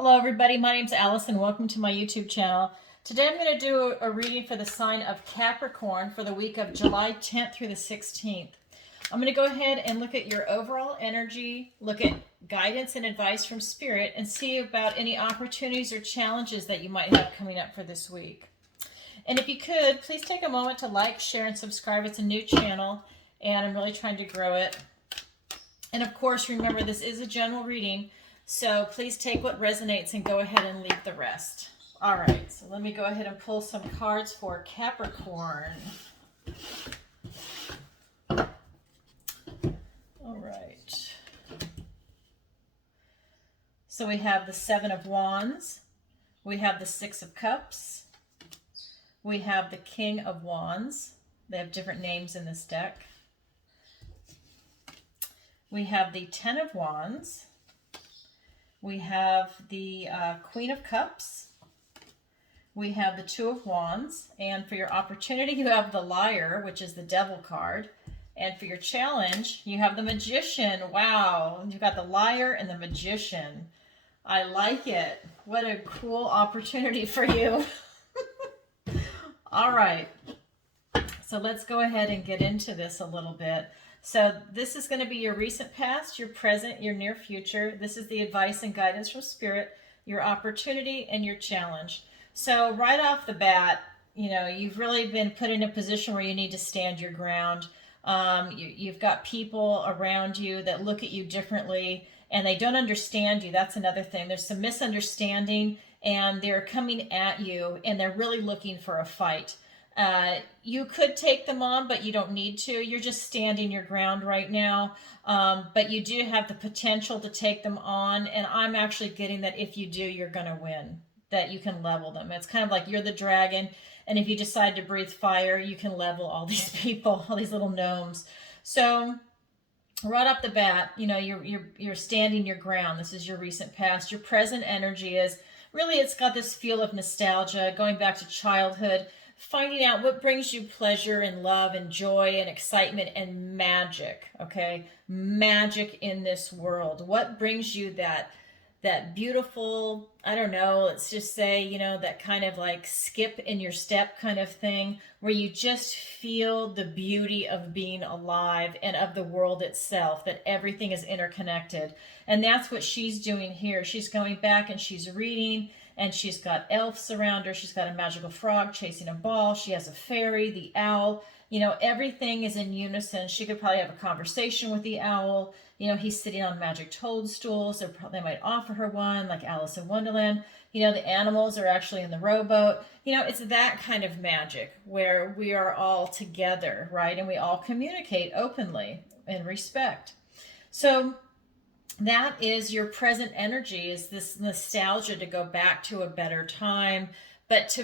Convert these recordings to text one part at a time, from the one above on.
Hello everybody, my name's Alice and welcome to my YouTube channel. Today I'm going to do a reading for the sign of Capricorn for the week of July 10th through the 16th. I'm going to go ahead and look at your overall energy, look at guidance and advice from Spirit, and see about any opportunities or challenges that you might have coming up for this week. And if you could, please take a moment to like, share, and subscribe. It's a new channel and I'm really trying to grow it. And of course, remember this is a general reading. So please take what resonates and go ahead and leave the rest. All right, so let me go ahead and pull some cards for Capricorn. All right. So we have the Seven of Wands. We have the Six of Cups. We have the King of Wands. They have different names in this deck. We have the Ten of Wands. We have the Queen of Cups. We have the Two of Wands. And for your opportunity, you have the Liar, which is the Devil card. And for your challenge, you have the Magician. Wow. You've got the Liar and the Magician. I like it. What a cool opportunity for you. All right. So let's go ahead and get into this a little bit. So this is going to be your recent past, your present, your near future. This is the advice and guidance from Spirit, your opportunity, and your challenge. So right off the bat, you know, you've really been put in a position where you need to stand your ground. You've got people around you that look at you differently and they don't understand you. That's another thing. There's some misunderstanding and they're coming at you and they're really looking for a fight. You could take them on, but you don't need to. You're just standing your ground right now. But you do have the potential to take them on. And I'm actually getting that if you do, you're going to win, that you can level them. It's kind of like you're the dragon. And if you decide to breathe fire, you can level all these people, all these little gnomes. So right off the bat, you know, you're standing your ground. This is your recent past. Your present energy is really, it's got this feel of nostalgia, going back to childhood, finding out what brings you pleasure and love and joy and excitement and magic, okay? Magic in this world. What brings you that beautiful, I don't know, let's just say, you know, that kind of like skip in your step kind of thing where you just feel the beauty of being alive and of the world itself, that everything is interconnected. And that's what she's doing here. She's going back and she's reading. And she's got elves around her. She's got a magical frog chasing a ball. She has a fairy, the owl. You know, everything is in unison. She could probably have a conversation with the owl. You know, he's sitting on magic toadstools. They might offer her one, like Alice in Wonderland. You know, the animals are actually in the rowboat. You know, it's that kind of magic where we are all together, right? And we all communicate openly and respect. So that is your present energy, is this nostalgia to go back to a better time, but to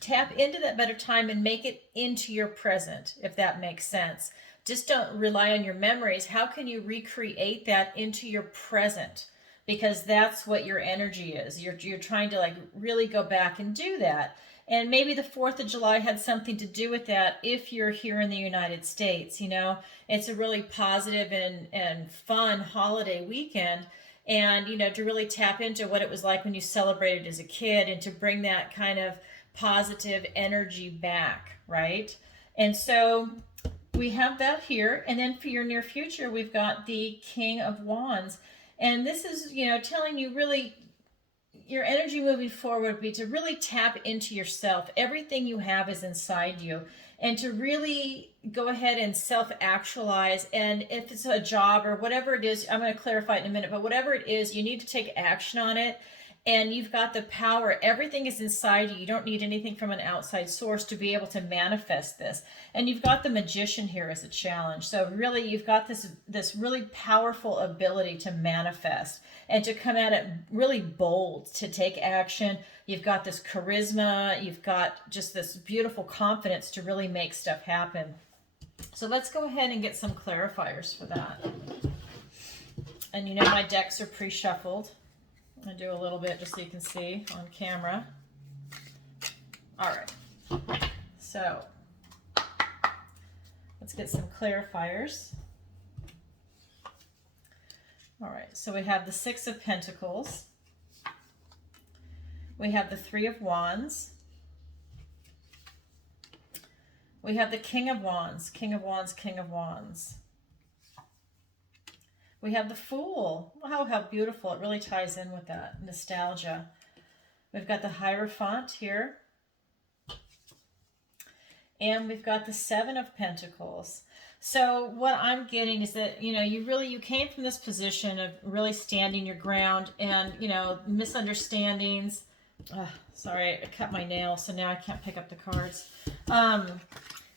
tap into that better time and make it into your present, if that makes sense. Just don't rely on your memories. How can you recreate that into your present? Because that's what your energy is. You're trying to like really go back and do that. And maybe the 4th of July had something to do with that if you're here in the United States. You know, it's a really positive and fun holiday weekend. And, you know, to really tap into what it was like when you celebrated as a kid and to bring that kind of positive energy back, right? And so we have that here. And then for your near future, we've got the King of Wands. And this is, you know, telling you really your energy moving forward would be to really tap into yourself. Everything you have is inside you. And to really go ahead and self-actualize. And if it's a job or whatever it is, I'm going to clarify it in a minute, but whatever it is, you need to take action on it. And you've got the power. Everything is inside you. You don't need anything from an outside source to be able to manifest this. And you've got the Magician here as a challenge. So really, you've got this really powerful ability to manifest and to come at it really bold, to take action. You've got this charisma. You've got just this beautiful confidence to really make stuff happen. So let's go ahead and get some clarifiers for that. And you know my decks are pre-shuffled. I'm going to do a little bit just so you can see on camera. All right. So let's get some clarifiers. All right, so we have the Six of Pentacles. We have the Three of Wands. We have the King of Wands, King of Wands, King of Wands. We have the Fool. Wow, how beautiful. It really ties in with that nostalgia. We've got the Hierophant here. And we've got the Seven of Pentacles. So what I'm getting is that, you came from this position of really standing your ground and, misunderstandings. Sorry, I cut my nail, so now I can't pick up the cards.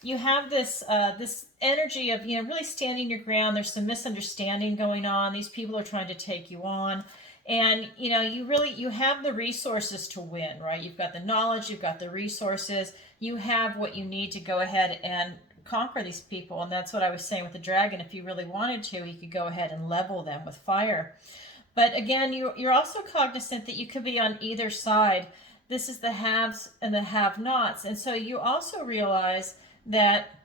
You have this this energy of, really standing your ground. There's some misunderstanding going on. These people are trying to take you on. And, you have the resources to win, right? You've got the knowledge, you've got the resources, you have what you need to go ahead and conquer these people. And that's what I was saying with the dragon. If you really wanted to, you could go ahead and level them with fire. But again, you're also cognizant that you could be on either side. This is the haves and the have-nots. And so you also realize that,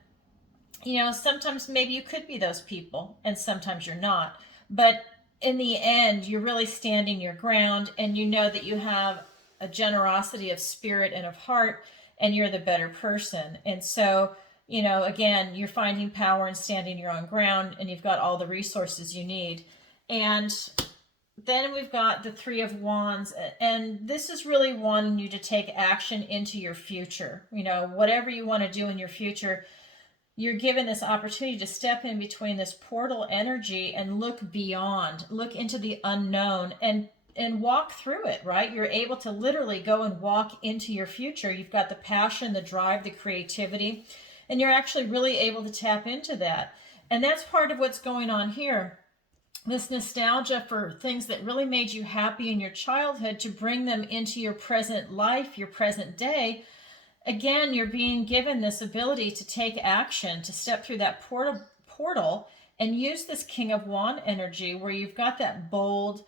sometimes maybe you could be those people and sometimes you're not. But in the end, you're really standing your ground, and you know that you have a generosity of spirit and of heart, and you're the better person. And so, again, you're finding power and standing your own ground, and you've got all the resources you need. And then we've got the Three of Wands, and this is really wanting you to take action into your future. Whatever you want to do in your future, you're given this opportunity to step in between this portal energy and look beyond, look into the unknown and walk through it, right? You're able to literally go and walk into your future. You've got the passion, the drive, the creativity, and you're actually really able to tap into that. And that's part of what's going on here. This nostalgia for things that really made you happy in your childhood, to bring them into your present life, your present day. Again, you're being given this ability to take action, to step through that portal and use this King of Wand energy, where you've got that bold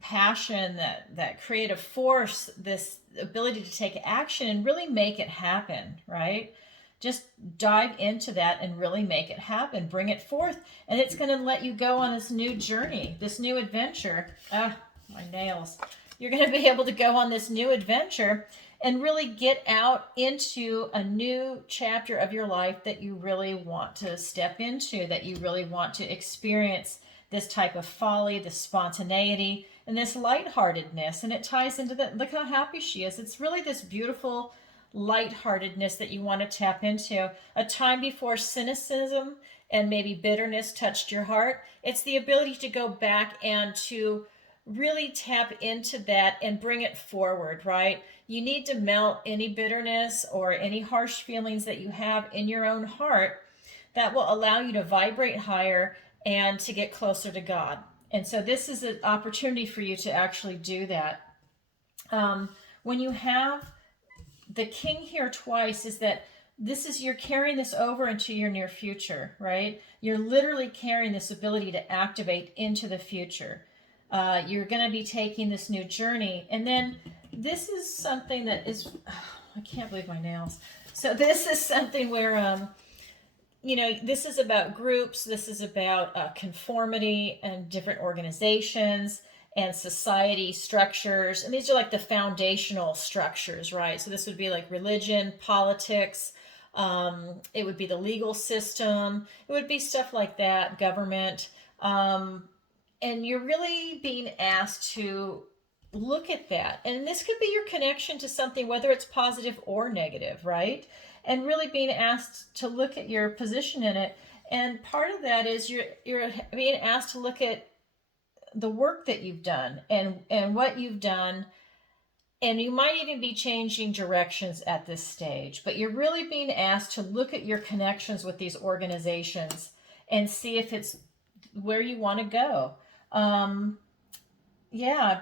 passion, that creative force, this ability to take action and really make it happen, right? Just dive into that and really make it happen. Bring it forth, and it's going to let you go on this new journey, this new adventure. My nails. You're going to be able to go on this new adventure and really get out into a new chapter of your life that you really want to step into, that you really want to experience this type of folly, this spontaneity, and this lightheartedness. And it ties into that. Look how happy she is. It's really this beautiful lightheartedness that you want to tap into. A time before cynicism and maybe bitterness touched your heart. It's the ability to go back and to really tap into that and bring it forward, right? You need to melt any bitterness or any harsh feelings that you have in your own heart. That will allow you to vibrate higher and to get closer to God. And so this is an opportunity for you to actually do that. When you have the King here twice, is that you're carrying this over into your near future, right? You're literally carrying this ability to activate into the future. You're going to be taking this new journey. And then this is something that is, I can't believe my nails. So this is something where, this is about groups. This is about conformity and different organizations and society structures. And these are like the foundational structures, right? So this would be like religion, politics. It would be the legal system. It would be stuff like that, government. And you're really being asked to look at that. And this could be your connection to something, whether it's positive or negative, right? And really being asked to look at your position in it. And part of that is you're being asked to look at the work that you've done and what you've done. And you might even be changing directions at this stage. But you're really being asked to look at your connections with these organizations and see if it's where you want to go.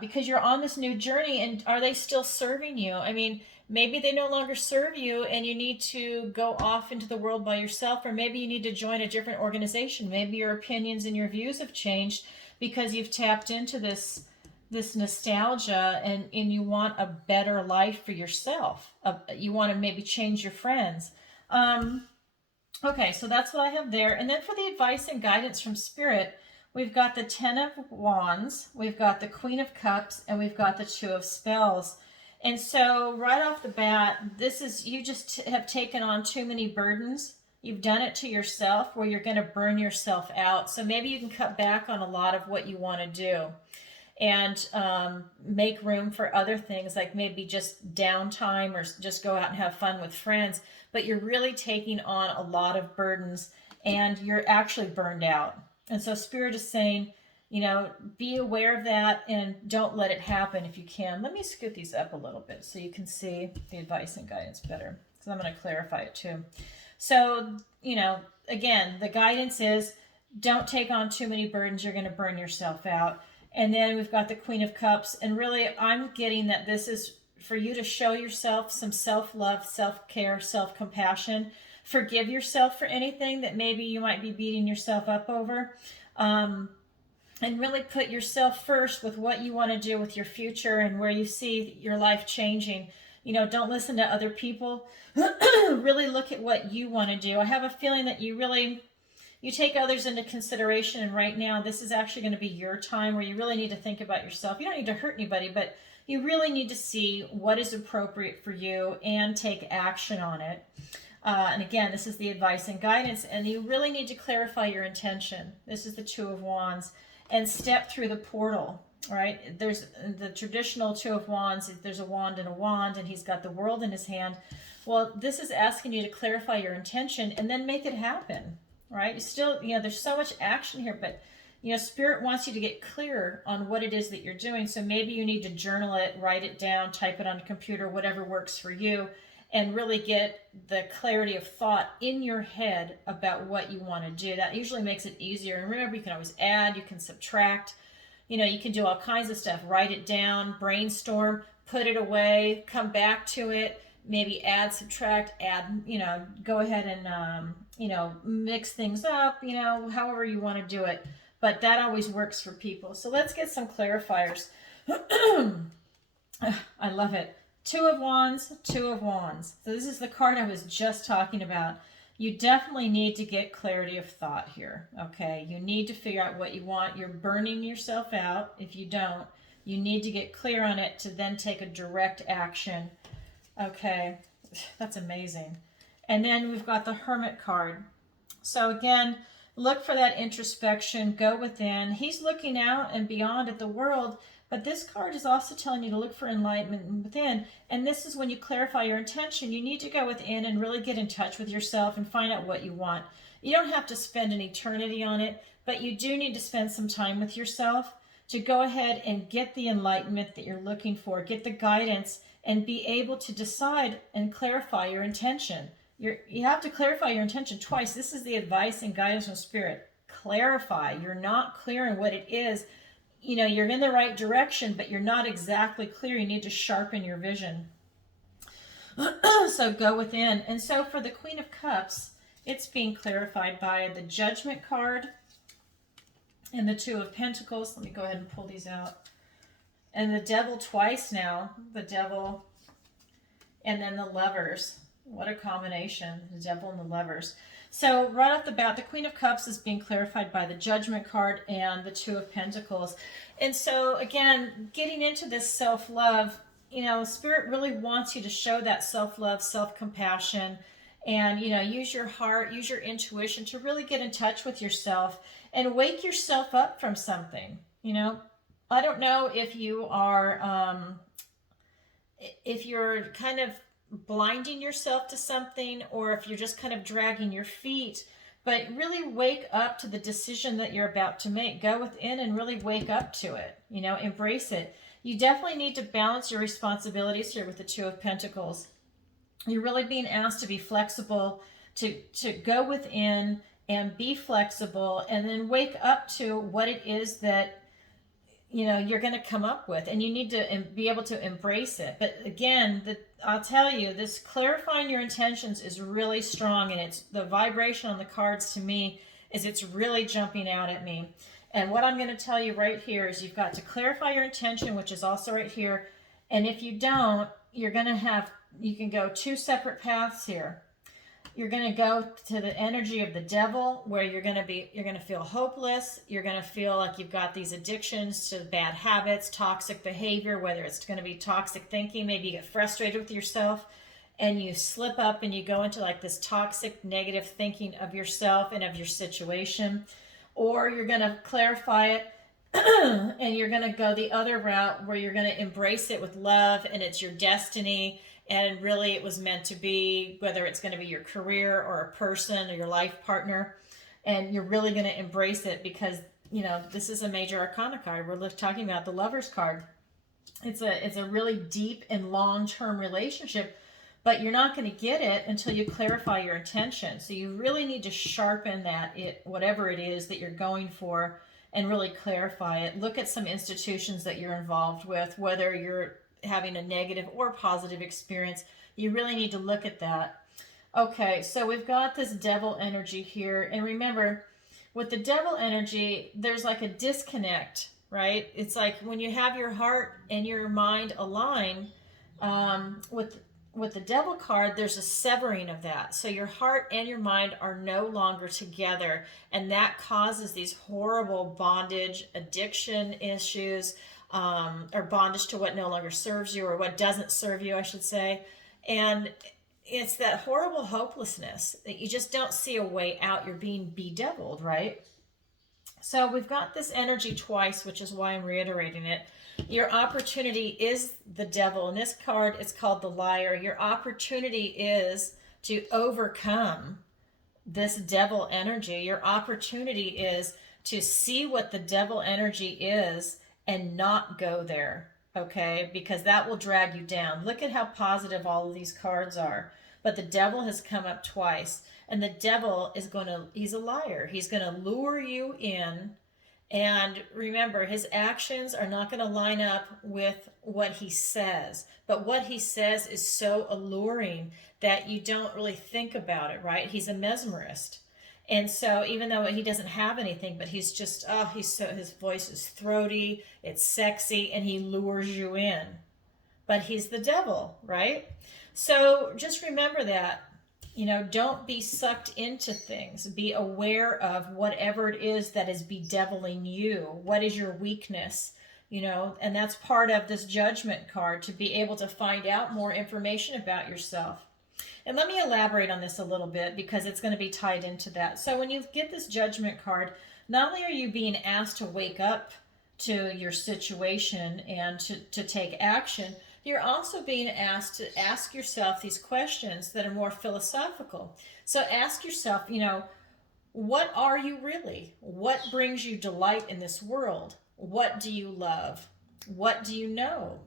Because you're on this new journey, and are they still serving you? I mean, maybe they no longer serve you and you need to go off into the world by yourself, or maybe you need to join a different organization. Maybe your opinions and your views have changed because you've tapped into this nostalgia and you want a better life for yourself. You want to maybe change your friends. Okay, so that's what I have there. And then for the advice and guidance from Spirit, we've got the Ten of Wands, we've got the Queen of Cups, and we've got the Two of Spells. And so right off the bat, this is, you just have taken on too many burdens. You've done it to yourself where you're going to burn yourself out. So maybe you can cut back on a lot of what you want to do and make room for other things, like maybe just downtime or just go out and have fun with friends. But you're really taking on a lot of burdens and you're actually burned out. And so Spirit is saying, you know, be aware of that and don't let it happen if you can. Let me scoot these up a little bit so you can see the advice and guidance better, because I'm going to clarify it too. So, you know, again, the guidance is don't take on too many burdens. You're going to burn yourself out. And then we've got the Queen of Cups. And really, I'm getting that this is for you to show yourself some self-love, self-care, self-compassion. Forgive yourself for anything that maybe you might be beating yourself up over. And really put yourself first with what you want to do with your future and where you see your life changing. You know, don't listen to other people. Really look at what you want to do. I have a feeling that you take others into consideration, and right now this is actually going to be your time where you really need to think about yourself. You don't need to hurt anybody, but you really need to see what is appropriate for you and take action on it. And again, this is the advice and guidance, and you really need to clarify your intention. This is the Two of Wands. And step through the portal, right? There's the traditional Two of Wands. There's a wand and he's got the world in his hand. Well, this is asking you to clarify your intention and then make it happen, right? You still, you know, there's so much action here, but, you know, Spirit wants you to get clear on what it is that you're doing. So maybe you need to journal it, write it down, type it on a computer, whatever works for you, and really get the clarity of thought in your head about what you want to do. That usually makes it easier. And remember, you can always add, you can subtract, you know, you can do all kinds of stuff. Write it down, brainstorm, put it away, come back to it, maybe add, subtract, add, you know, go ahead and, you know, mix things up, you know, however you want to do it. But that always works for people. So let's get some clarifiers. I love it. Two of Wands, Two of Wands. So this is the card I was just talking about. You definitely need to get clarity of thought here, okay? You need to figure out what you want. You're burning yourself out if you don't. You need to get clear on it to then take a direct action. Okay, that's amazing. And then we've got the Hermit card. So again, look for that introspection, go within. He's looking out and beyond at the world. But this card is also telling you to look for enlightenment within. And this is when you clarify your intention. You need to go within and really get in touch with yourself and find out what you want. You don't have to spend an eternity on it, but you do need to spend some time with yourself to go ahead and get the enlightenment that you're looking for, get the guidance, and be able to decide and clarify your intention. You have to clarify your intention twice. This is the advice and guidance from Spirit. Clarify. You're not clear on what it is. You know, you're in the right direction, but you're not exactly clear. You need to sharpen your vision. So go within. And so for the Queen of Cups, it's being clarified by the Judgment card and the Two of Pentacles. Let me go ahead and pull these out. And the Devil twice now. The Devil and then the Lovers. What a combination, the Devil and the Lovers. So right off the bat, the Queen of Cups is being clarified by the Judgment card and the Two of Pentacles. And so again, getting into this self-love, you know, Spirit really wants you to show that self-love, self-compassion, and, you know, use your heart, use your intuition to really get in touch with yourself and wake yourself up from something. You know, I don't know if you are, if you're kind of blinding yourself to something, or if you're just kind of dragging your feet, but really wake up to the decision that you're about to make. Go within and really wake up to it, you know, embrace it. You definitely need to balance your responsibilities here with the Two of Pentacles. You're really being asked to be flexible, to go within and be flexible, and then wake up to what it is that, you know, you're going to come up with, and you need to be able to embrace it. But again, I'll tell you, this clarifying your intentions is really strong, and it's the vibration on the cards to me is it's really jumping out at me. And what I'm going to tell you right here is you've got to clarify your intention, which is also right here. And if you don't, you're going to have, you can go two separate paths here. You're going to go to the energy of the devil, where you're going to feel hopeless. You're going to feel like you've got these addictions to bad habits, toxic behavior, whether it's going to be toxic thinking. Maybe you get frustrated with yourself and you slip up and you go into like this toxic negative thinking of yourself and of your situation. Or you're going to clarify it and you're going to go the other route, where you're going to embrace it with love, and it's your destiny, and really it was meant to be, whether it's going to be your career or a person or your life partner. And you're really going to embrace it, because this is a major arcana card. We're talking about the Lover's card. It's a really deep and long-term relationship, but you're not going to get it until you clarify your intention. So you really need to sharpen whatever it is that you're going for, and really clarify it. Look at some institutions that you're involved with, whether you're having a negative or positive experience. You really need to look at that. Okay, so we've got this devil energy here. And remember, with the devil energy, there's like a disconnect, right? It's like when you have your heart and your mind align, with the devil card, there's a severing of that. So your heart and your mind are no longer together, and that causes these horrible bondage, addiction issues, or bondage to what no longer serves you, or what doesn't serve you, I should say. And it's that horrible hopelessness that you just don't see a way out. You're being bedeviled, right? So we've got this energy twice, which is why I'm reiterating it. Your opportunity is the devil. In this card, it's called the liar. Your opportunity is to overcome this devil energy. Your opportunity is to see what the devil energy is and not go there, okay? Because that will drag you down. Look at how positive all of these cards are. But the devil has come up twice. And the devil he's a liar. He's going to lure you in. And remember, his actions are not going to line up with what he says. But what he says is so alluring that you don't really think about it, right? He's a mesmerist. And so even though he doesn't have anything, but he's just, his voice is throaty, it's sexy, and he lures you in. But he's the devil, right? So just remember that. Don't be sucked into things. Be aware of whatever it is that is bedeviling you. What is your weakness? And that's part of this judgment card, to be able to find out more information about yourself. And let me elaborate on this a little bit, because it's going to be tied into that. So when you get this judgment card, not only are you being asked to wake up to your situation and to take action, you're also being asked to ask yourself these questions that are more philosophical. So ask yourself, what are you really? What brings you delight in this world? What do you love? What do you know?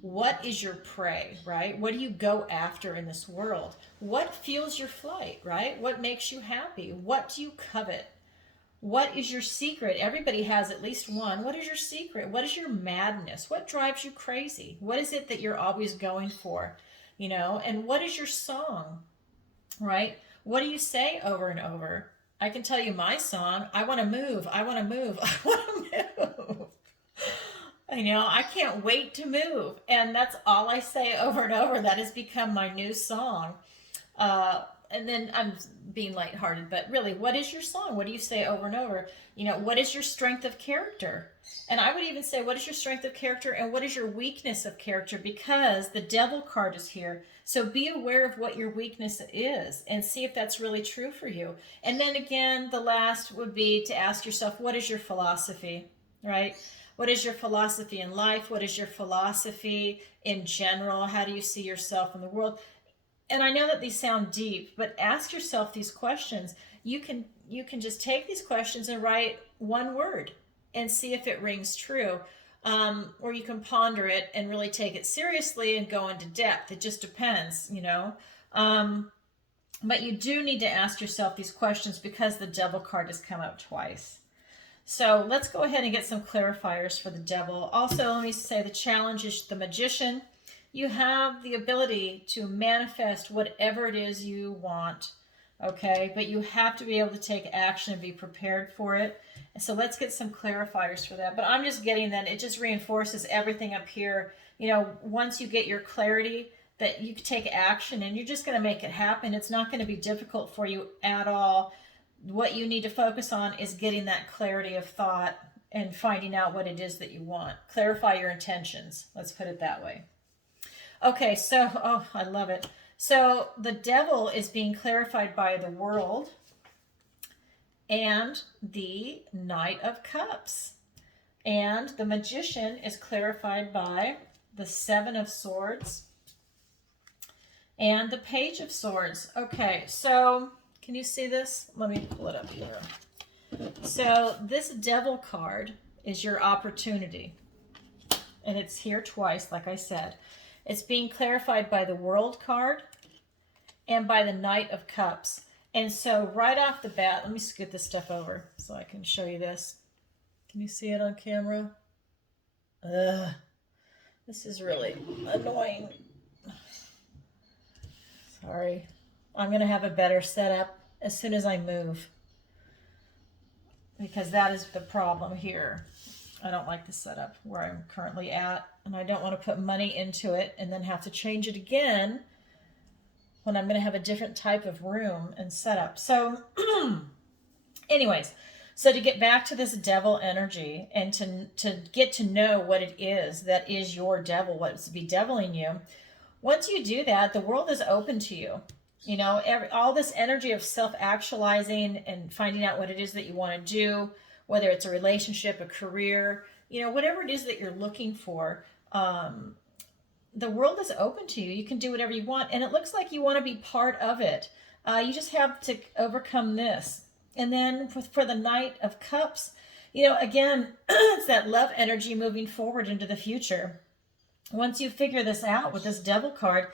What is your prey, right? What do you go after in this world? What fuels your flight, right? What makes you happy? What do you covet? What is your secret? Everybody has at least one. What is your secret? What is your madness? What drives you crazy? What is it that you're always going for? And what is your song, right? What do you say over and over? I can tell you my song. I want to move. I want to move. I want to move. I can't wait to move. And that's all I say over and over. That has become my new song. And then I'm being lighthearted, but really, what is your song? What do you say over and over? What is your strength of character? And I would even say, what is your strength of character and what is your weakness of character? Because the devil card is here. So be aware of what your weakness is and see if that's really true for you. And then again, the last would be to ask yourself, what is your philosophy, right? What is your philosophy in life? What is your philosophy in general? How do you see yourself in the world? And I know that these sound deep, but ask yourself these questions. You can just take these questions and write one word and see if it rings true. Or you can ponder it and really take it seriously and go into depth. It just depends, But you do need to ask yourself these questions, because the devil card has come up twice. So let's go ahead and get some clarifiers for the devil. Also, let me say the challenge is the magician. You have the ability to manifest whatever it is you want, okay? But you have to be able to take action and be prepared for it. And so let's get some clarifiers for that. But I'm just getting that it just reinforces everything up here. Once you get your clarity, that you can take action and you're just going to make it happen. It's not going to be difficult for you at all. What you need to focus on is getting that clarity of thought and finding out what it is that you want. Clarify your intentions. Let's put it that way. Okay, so, oh, I love it. So the devil is being clarified by the world and the Knight of Cups. And the Magician is clarified by the Seven of Swords and the Page of Swords. Okay, so can you see this? Let me pull it up here. So this Devil card is your opportunity. And it's here twice, like I said. It's being clarified by the World card and by the Knight of Cups. And so right off the bat, let me scoot this stuff over so I can show you this. Can you see it on camera? This is really annoying. Sorry. I'm going to have a better setup as soon as I move, because that is the problem here. I don't like the setup where I'm currently at, and I don't want to put money into it and then have to change it again when I'm going to have a different type of room and setup. So anyways, so to get back to this devil energy and to get to know what it is that is your devil, what's bedeviling you, once you do that, the world is open to you. You know, all this energy of self-actualizing and finding out what it is that you want to do, whether it's a relationship, a career, you know, whatever it is that you're looking for, the world is open to you. You can do whatever you want, and it looks like you want to be part of it. You just have to overcome this. And then for the Knight of Cups, you know, again, it's that love energy moving forward into the future. Once you figure this out with this Devil card,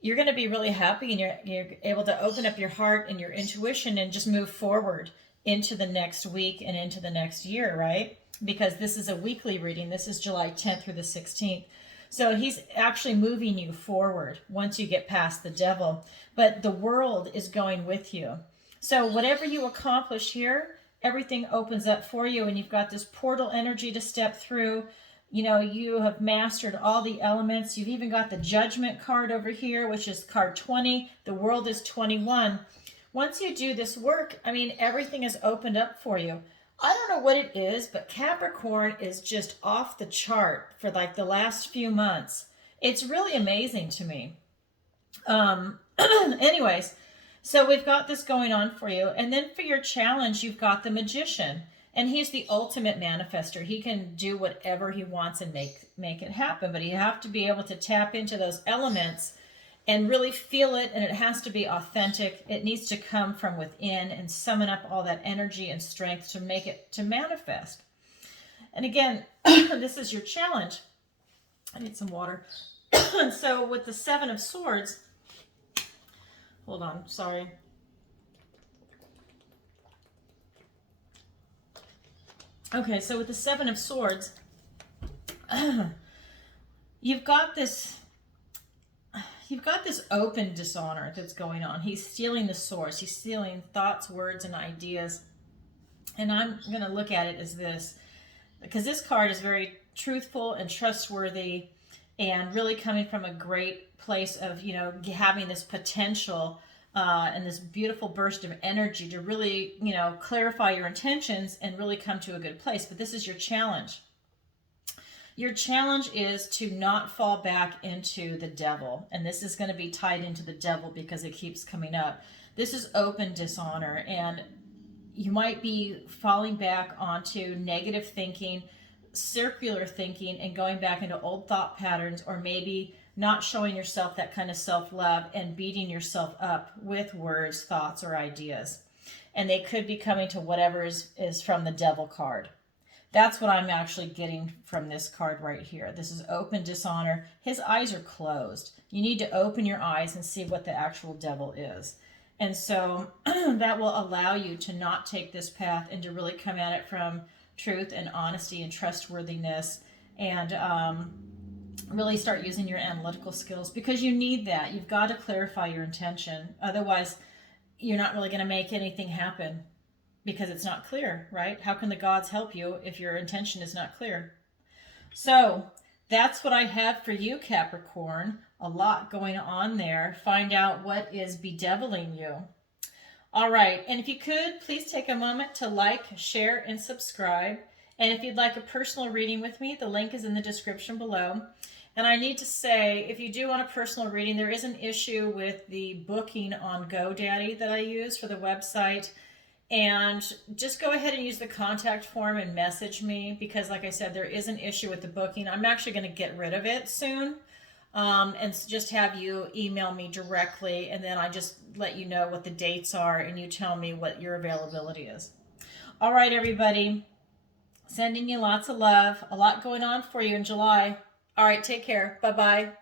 you're going to be really happy, and you're able to open up your heart and your intuition and just move forward into the next week and into the next year, right? Because this is a weekly reading. This is July 10th through the 16th. So he's actually moving you forward once you get past the devil. But the world is going with you. So whatever you accomplish here, everything opens up for you, and you've got this portal energy to step through. You know, you have mastered all the elements. You've even got the Judgment card over here, which is card 20. The world is 21. Once you do this work, I mean, everything is opened up for you. I don't know what it is, but Capricorn is just off the chart for like the last few months. It's really amazing to me. Anyways, so we've got this going on for you. And then for your challenge, you've got the Magician. And he's the ultimate manifester. He can do whatever he wants and make it happen. But you have to be able to tap into those elements and really feel it. And it has to be authentic. It needs to come from within and summon up all that energy and strength to make it to manifest. And again, this is your challenge. I need some water. And so with the Seven of Swords, hold on, sorry. Okay, so with the Seven of Swords, you've got this open dishonor that's going on. He's stealing the source. He's stealing thoughts, words, and ideas. And I'm going to look at it as this, because this card is very truthful and trustworthy and really coming from a great place of, you know, having this potential and this beautiful burst of energy to really, you know, clarify your intentions and really come to a good place. But this is your challenge. Your challenge is to not fall back into the devil. And this is going to be tied into the devil because it keeps coming up. This is open dishonor. And you might be falling back onto negative thinking, circular thinking, and going back into old thought patterns, or maybe not showing yourself that kind of self-love and beating yourself up with words, thoughts, or ideas. And they could be coming to whatever is from the Devil card. That's what I'm actually getting from this card right here. This is open dishonor. His eyes are closed. You need to open your eyes and see what the actual devil is. And so that will allow you to not take this path and to really come at it from truth and honesty and trustworthiness, and really start using your analytical skills, because you need that. You've got to clarify your intention. Otherwise, you're not really going to make anything happen because it's not clear, right? How can the gods help you if your intention is not clear? So that's what I have for you, Capricorn. A lot going on there. Find out what is bedeviling you. All right, and if you could, please take a moment to like, share, and subscribe. And if you'd like a personal reading with me, the link is in the description below. And I need to say, if you do want a personal reading, there is an issue with the booking on GoDaddy that I use for the website. And just go ahead and use the contact form and message me because, like I said, there is an issue with the booking. I'm actually going to get rid of it soon. And just have you email me directly, and then I just let you know what the dates are and you tell me what your availability is. All right, everybody. Sending you lots of love. A lot going on for you in July. All right, take care. Bye-bye.